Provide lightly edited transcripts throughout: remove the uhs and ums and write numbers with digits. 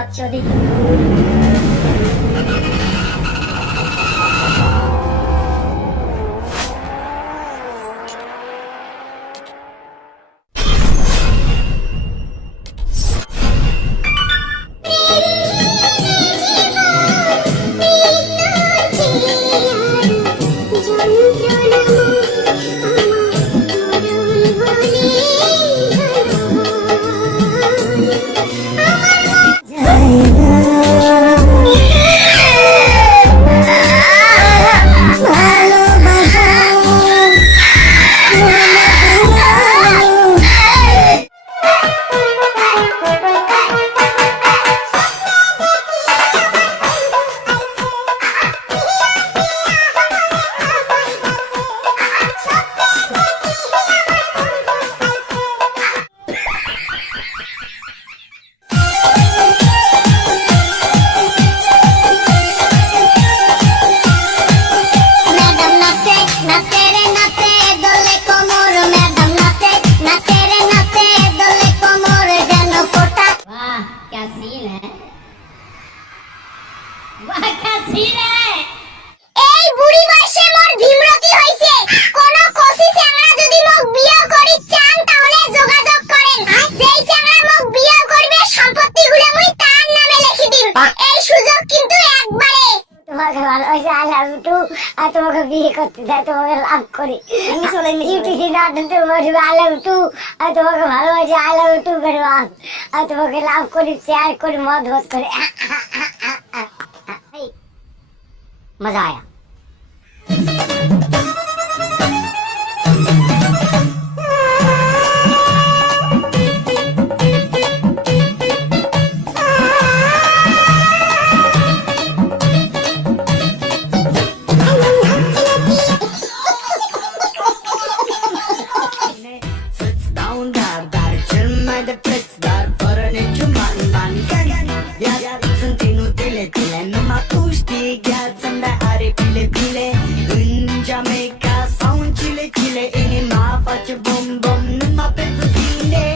बकचोदी। এই বুড়ি বয়সে মোর ভীমরতি হইছে কোন কোসি চ্যাংড়া যদি মোক বিয়া করি চান তাহলে যোগাযোগ করেন যেই চ্যাংড়া মোক বিয়া করবে সম্পত্তিগুলো মুই তার নামে লিখে দিম এই সুযোগ কিন্তু একবারে তোমাকে ভালোবাসি আই লাভ ইউ টু আর তোমাকে বিয়ে করতে চাই তোমাকে লাভ করি ইউটিউবে নাটক তোমাকে আই লাভ ইউ টু আর তোমাকে ভালোবাসি I love you too very much আর তোমাকে লাভ করি শেয়ার করি মত মত করে मजा आया। Jamaica sound chile chile in my fetch boom boom numa pe dine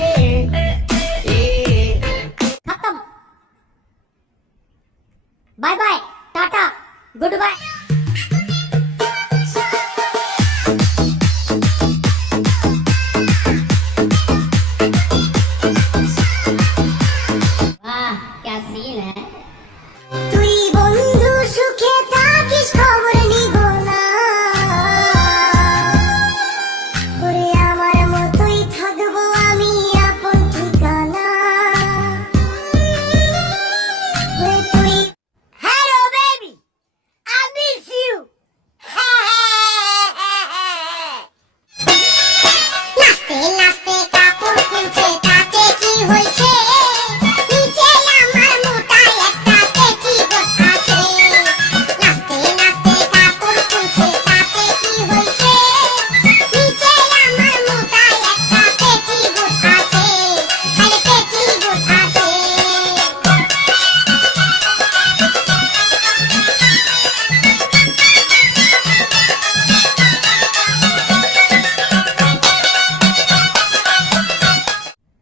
खत्म bye bye tata good bye वाह क्या सीन है তুই বন্ধু সুখে থাকিস খবর নিব না ওরে আমার মতই থাকবো আমি আপন ঠিকানা ওরে তুই hello baby I miss you নাচতে নাচতে কাপড় খুলছে তাতে কি হয়েছে নিচে আমার মোটা একটা পেটি আছে নাচতে নাচতে কাপড় খুলছে তাতে কি হয়েছে নিচে আমার মোটা একটা পেটি আছে খালি পেটি আছে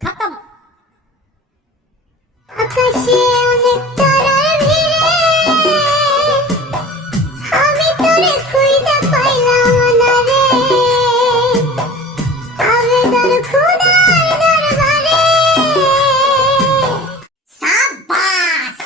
खत्म আকাশে অনেক তারার ভিড়ে আমি তোরে খুঁজে পাইলাম না রে আবেদন খোদার দরবারে সাবাস